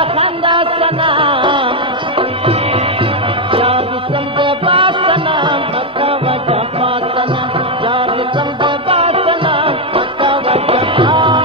پخندا سنا یار سمد باسنا مکا وجفا سنا یار سمد باسنا مکا وجفا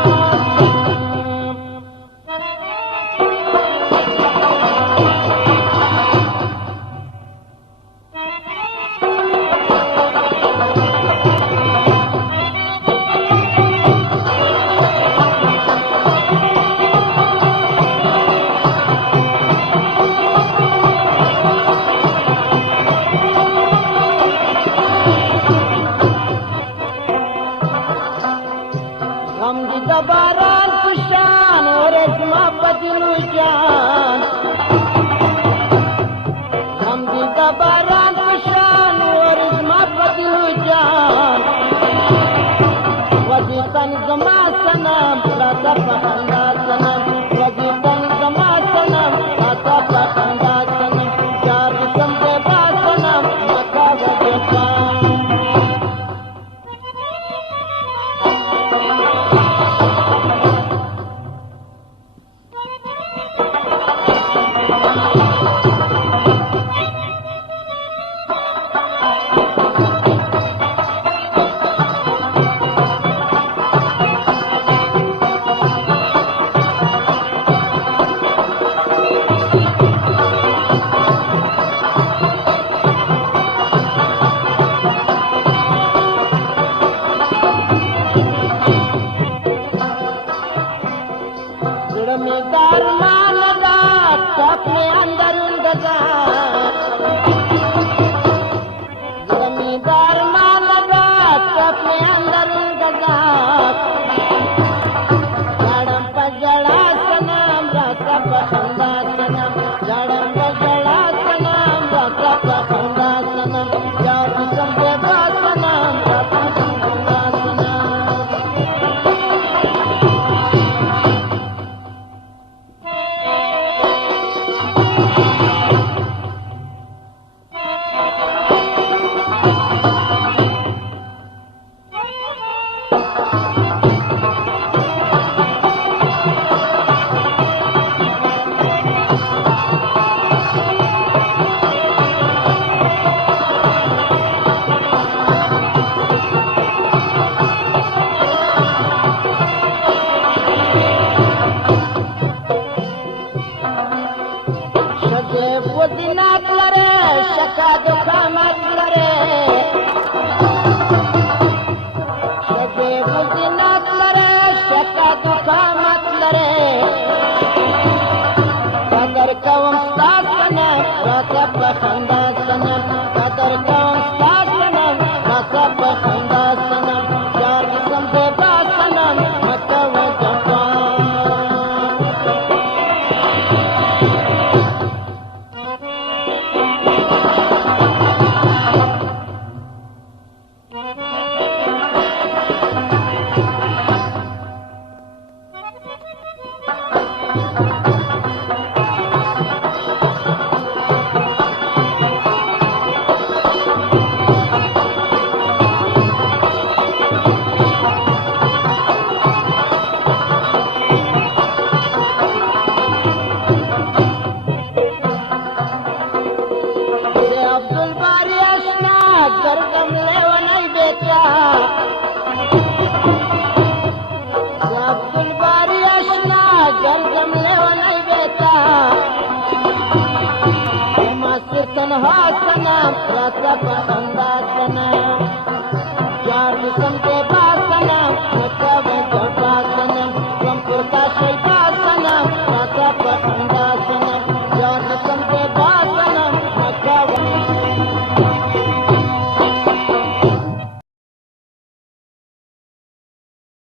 غم دی دباران پشان ورزما پدلو جان غم دی دباران پشان ورزما پدلو جان وزی تن زما سنم راتا پخندا سنم وزی تن زما سنم راتا پخندا سنم یار سمد با سنم مکا وجفا जमीदार मानदा अपने अंदर गजा जमीदार मानदा अपने अंदर गजा जड़म पजड़ा सनम राता पखंदा सनम जड़म पजड़ा सनम राता पखंदा सनम यार समझे बा सनम राता पखंदा सनम पुदीनात लरे शका दुखा मत लरे शके पुदीनात लरे शका दुखा मत लरे कदर कवम सासना राता पखंदा सना कदर कवम सासना राता पखंदा सना यार समझे बासना मका वजफा गर्दम लेवा नहीं बेचा अब्दुल बारी अशना गर्दम लेवा नहीं बेचा तन्हा सनम राता पखंदा सनम